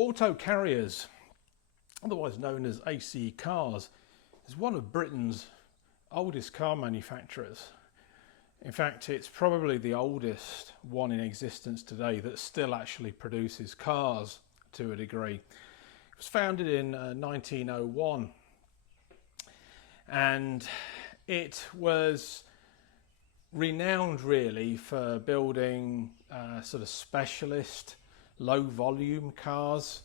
Auto Carriers, otherwise known as AC Cars, is one of Britain's oldest car manufacturers. In fact, it's probably the oldest one in existence today that still actually produces cars to a degree. It was founded in 1901, and it was renowned really for building sort of specialist low volume cars,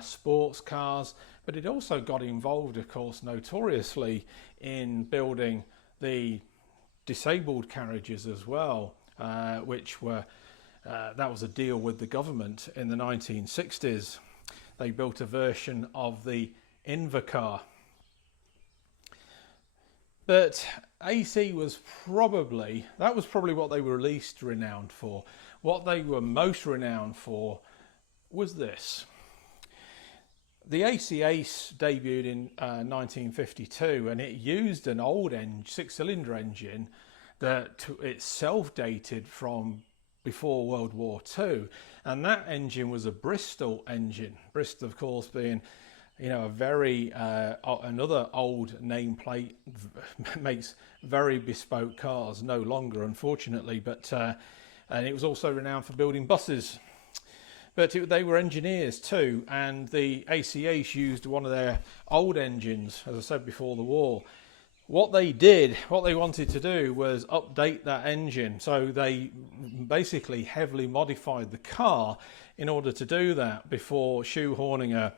sports cars, but it also got involved, of course, notoriously in building the disabled carriages as well, which were that was a deal with the government in the 1960s. They built a version of the Invacar. But AC was probably what they were least renowned for. What they were most renowned for was this. The AC Ace debuted in 1952, and it used an old six-cylinder engine that itself dated from before World War II, and that engine was a Bristol engine. Bristol, of course, being a very another old nameplate, makes very bespoke cars, no longer unfortunately, but and it was also renowned for building buses. But they were engineers too, and the AC Ace used one of their old engines, as I said, before the war. What they wanted to do was update that engine, so they basically heavily modified the car in order to do that before shoehorning a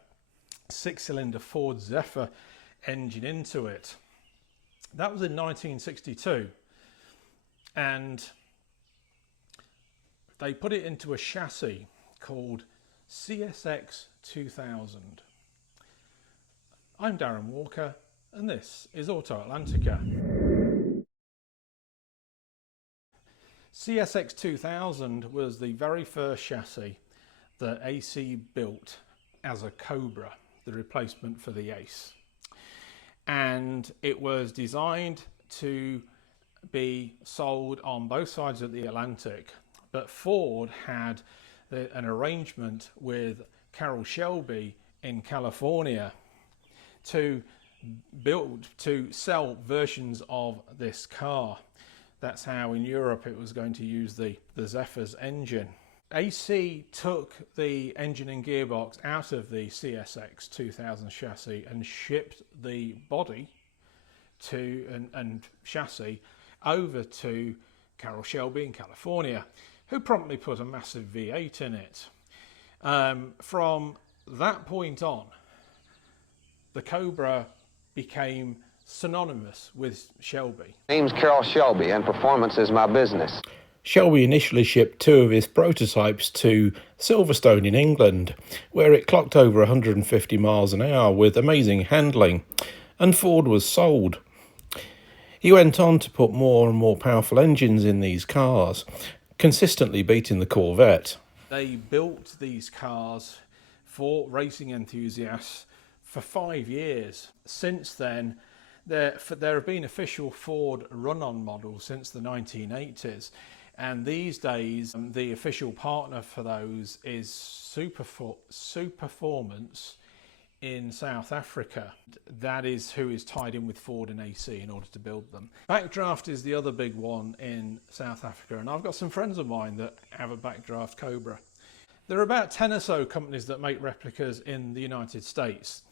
six-cylinder Ford Zephyr engine into it. That was in 1962, and they put it into a chassis called CSX 2000. I'm Darren Walker, and this is Auto Atlantica. CSX 2000 was the very first chassis that AC built as a Cobra, the replacement for the Ace. And it was designed to be sold on both sides of the Atlantic, but Ford had an arrangement with Shelby in California to sell versions of this car. That's how in Europe it was going to use the Zephyr's engine. AC took the engine and gearbox out of the CSX 2000 chassis and shipped the body and chassis over to Shelby in California, who promptly put a massive V8 in it. From that point on, the Cobra became synonymous with Shelby. Name's Carroll Shelby, and performance is my business. Shelby initially shipped two of his prototypes to Silverstone in England, where it clocked over 150 miles an hour with amazing handling, and Ford was sold. He went on to put more and more powerful engines in these cars, consistently beating the Corvette. They built these cars for racing enthusiasts for 5 years. Since then, there have been official Ford run-on models since the 1980s, and these days the official partner for those is Superformance in South Africa. That is who is tied in with Ford and AC in order to build them. Backdraft is the other big one in South Africa, and I've got some friends of mine that have a Backdraft Cobra. There are about 10 or so companies that make replicas in the United States.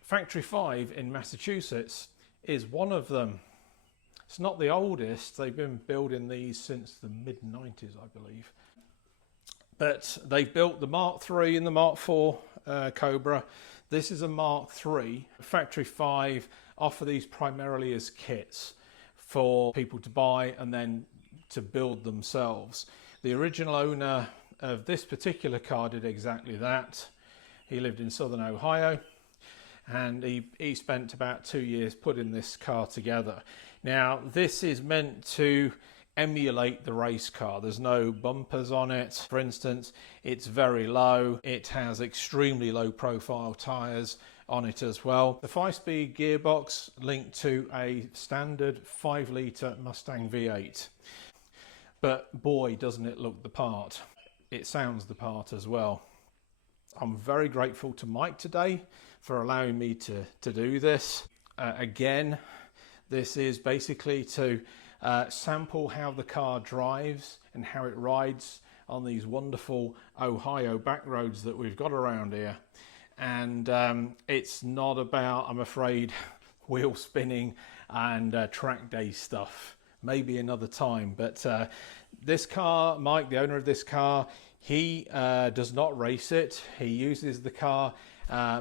Factory 5 in Massachusetts is one of them. It's not the oldest. They've been building these since the mid-90s, I believe. But they've built the Mark III and the Mark IV Cobra. This is a Mark III. Factory 5 offer these primarily as kits for people to buy and then to build themselves. The original owner of this particular car did exactly that. He lived in southern Ohio, and he spent about 2 years putting this car together. Now, this is meant to emulate the race car. There's no bumpers on it, for instance. It's very low. It has extremely low profile tyres on it as well. The 5-speed gearbox linked to a standard 5-litre Mustang V8. But boy, doesn't it look the part. It sounds the part as well. I'm very grateful to Mike today for allowing me to do this. Again, this is basically to sample how the car drives and how it rides on these wonderful Ohio back roads that we've got around here. And it's not about, I'm afraid, wheel spinning and track day stuff. Maybe another time. But this car, Mike, the owner of this car, he does not race it. He uses the car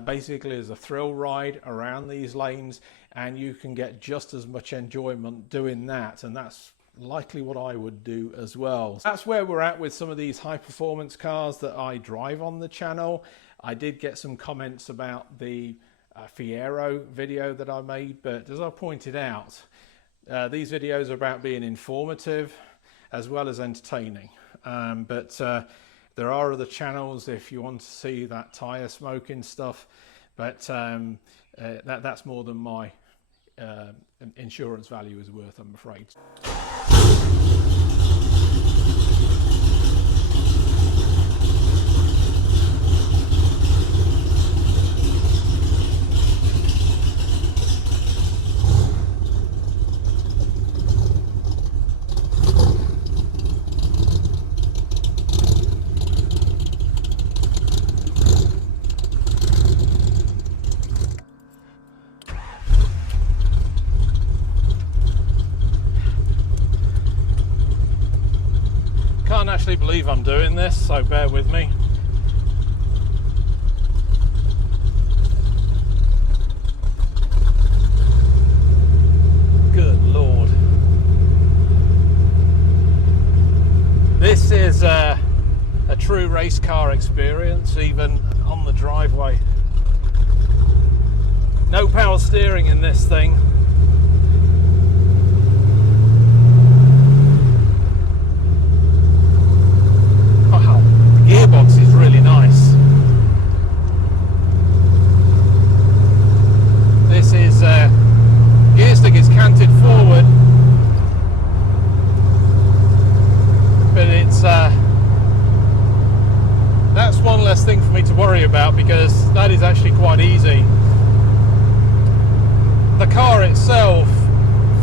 basically as a thrill ride around these lanes, and you can get just as much enjoyment doing that, and that's likely what I would do as well. That's where we're at with some of these high performance cars that I drive on the channel. I did get some comments about the Fiero video that I made, but as I pointed out, these videos are about being informative as well as entertaining. But there are other channels if you want to see that tire smoking stuff, but that's more than my insurance value is worth, I'm afraid. Can't actually believe I'm doing this, so bear with me. Good Lord. This is a true race car experience, even on the driveway. No power steering in this thing. Gearbox is really nice. This is gear stick is canted forward, but it's that's one less thing for me to worry about, because that is actually quite easy. The car itself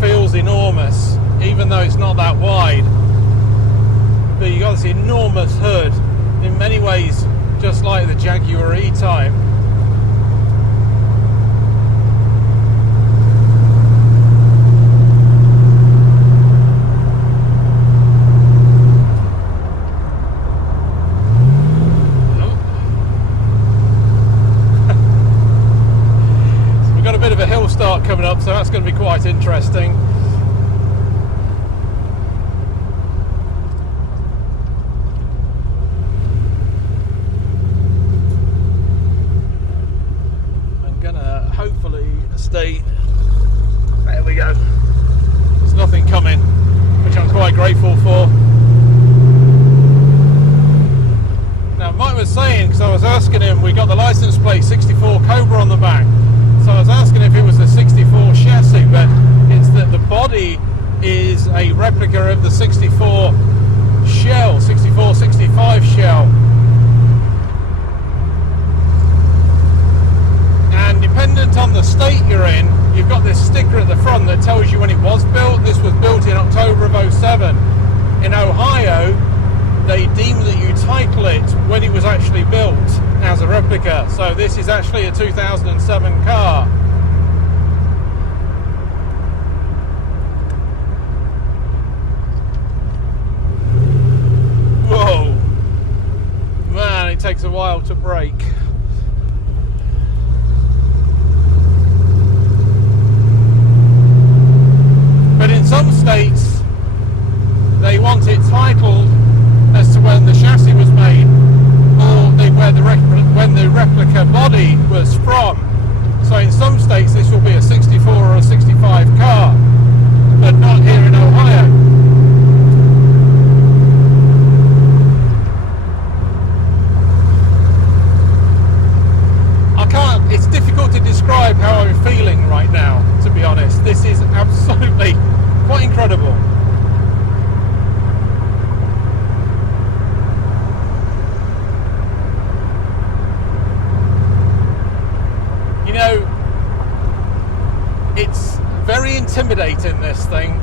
feels enormous, even though it's not that wide, but you got this enormous hood. In many ways, just like the Jaguar E-Type. So we've got a bit of a hill start coming up, so that's going to be quite interesting. Stay. There we go. There's nothing coming, which I'm quite grateful for. Now, Mike was saying, because I was asking him, we got the license plate 64 Cobra on the back, so I was asking if it was a 64 chassis, but it's that the body is a replica of the 64 shell, 64-65 shell. And dependent on the state you're in, you've got this sticker at the front that tells you when it was built. This was built in October of 07. In Ohio, they deem that you title it when it was actually built as a replica. So this is actually a 2007 car. Whoa! Man, it takes a while to brake. But in some states, they want it titled as to when the chassis was made, or when the replica body was from. So in some states, this will be a 64 or a 65 car, but not here in Ohio. It's difficult to describe how I'm feeling right now, to be honest. This is absolutely quite incredible. intimidating, this thing.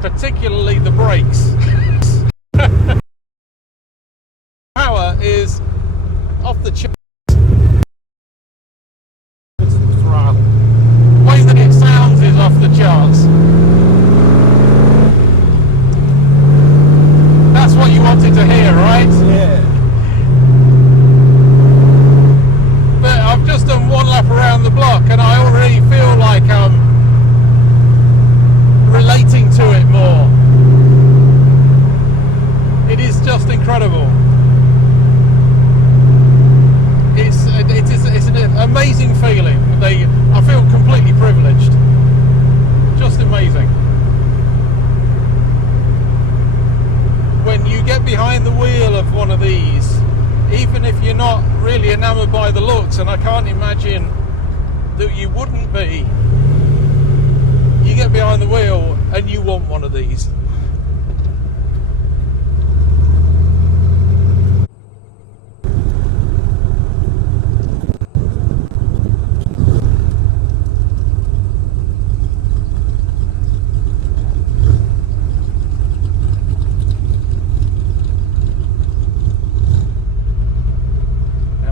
Particularly the brakes. Power is off the chart. The way that it sounds is off the charts. That's what you wanted to hear, right? Yeah. But I've just done one lap around the block and I already feel like I'm relating to it more. It is just incredible. It's an amazing feeling. I feel completely privileged. Just amazing. When you get behind the wheel of one of these, even if you're not really enamoured by the looks, and I can't imagine that you wouldn't be, you get behind the wheel and you want one of these.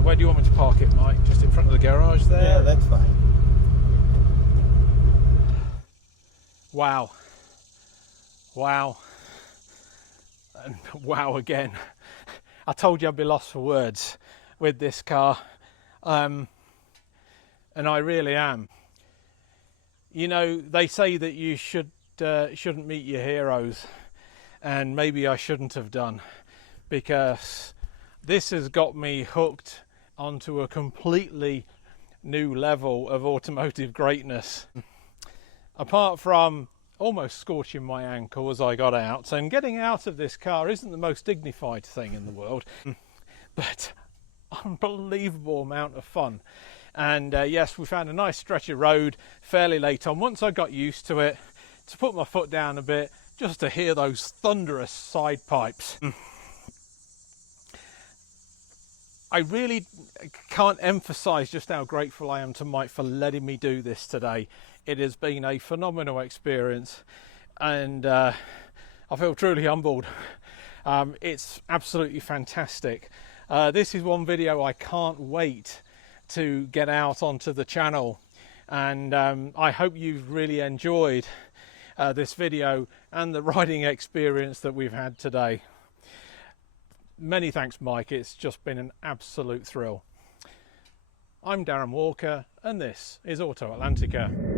Where do you want me to park it, Mike? Just in front of the garage there? Yeah, that's fine. Wow. Wow. And wow again. I told you I'd be lost for words with this car. And I really am. You know, they say that you shouldn't meet your heroes. And maybe I shouldn't have done. Because this has got me hooked onto a completely new level of automotive greatness. Apart from almost scorching my ankle as I got out, and getting out of this car isn't the most dignified thing in the world, but unbelievable amount of fun. And yes, we found a nice stretch of road fairly late on. Once I got used to it, to put my foot down a bit, just to hear those thunderous side pipes. I really can't emphasize just how grateful I am to Mike for letting me do this today. It has been a phenomenal experience, and I feel truly humbled. It's absolutely fantastic. This is one video I can't wait to get out onto the channel, and I hope you've really enjoyed this video and the riding experience that we've had today. Many thanks, Mike. It's just been an absolute thrill. I'm Darren Walker, and this is Auto Atlantica.